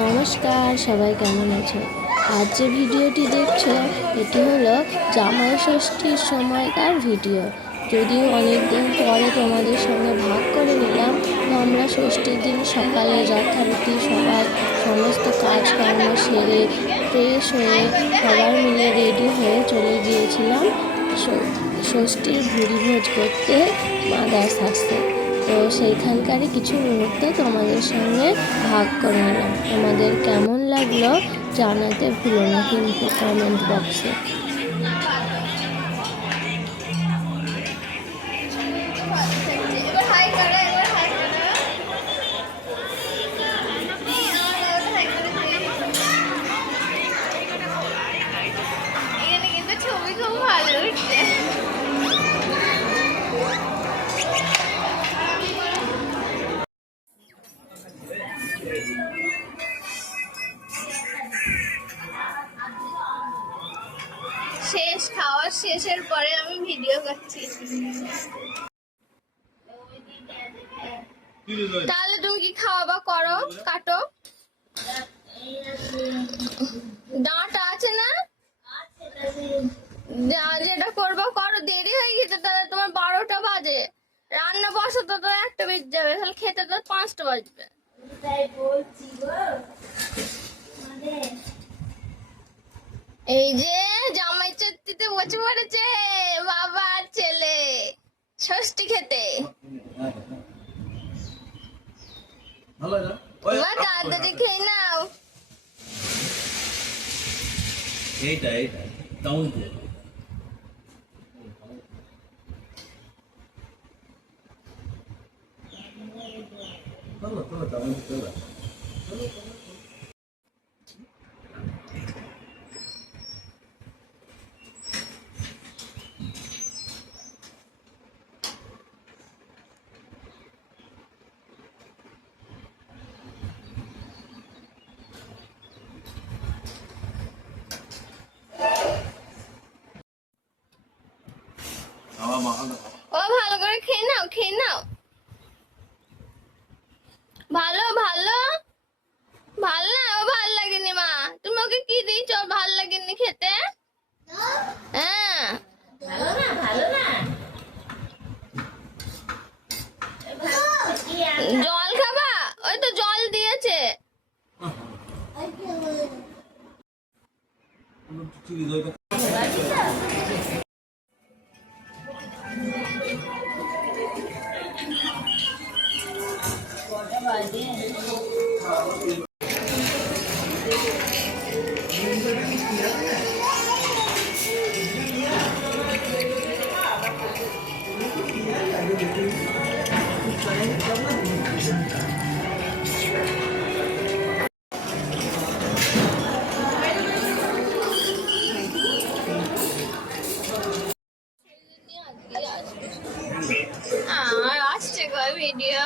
নমস্কার, সবাই কেমন আছো? আজ যে ভিডিওটি দেখছো এটি হলো জামাই ষষ্ঠীর সময়কার ভিডিও। যদিও অনেক দিন পরে তোমাদের সঙ্গে ভাগ করে নিলাম, তো আমরা ষষ্ঠীর দিন সকালে যথারীতি সবাই সমস্ত কাজকর্ম সেরে ফ্রেশ হয়ে সবাই মিলে রেডি হয়ে চলে গিয়েছিলাম ষষ্ঠীর ভুরিভোজ করতে মাদার্স হাউসে। তো সেইখানকারই কিছু মুহূর্ত তোমাদের সঙ্গে ভাগ করে নিলাম। তোমাদের কেমন লাগলো জানাতে ভুলো না কিন্তু কমেন্ট বক্সে। ছবি খুব ভালো উঠছে। শেষ খাওয়া শেষের পরে আমি ভিডিও করছি। তাহলে তুমি কি খাওয়া করো, কাটো। ডাঁটা আছে না? যেটা করবো করো, দেরি হয়ে গেছে। তাহলে তোমার 12টা বাজে, রান্না বসাতে তো 1টা বেজে যাবে, তাহলে খেতে তো 5টা বাজবে। এই যে জামাই চত্তিতে বসে পড়েছে বাবা আর ছেলে ষষ্ঠী খেতে। তাড়াতাড়ি খেয়ে নাও। এইটা ডাউন ও ভালো করে খেয়ে নাও, খেয়ে নাও। ভালো ভালো ভালো না, ও ভালো লাগেনি। মা তুমি ওকে কি দিয়েছো, ভালো লাগেনি খেতে? হ্যাঁ জল খাবা? ওই তো জল দিয়েছে। আসছে গো ভিডিও।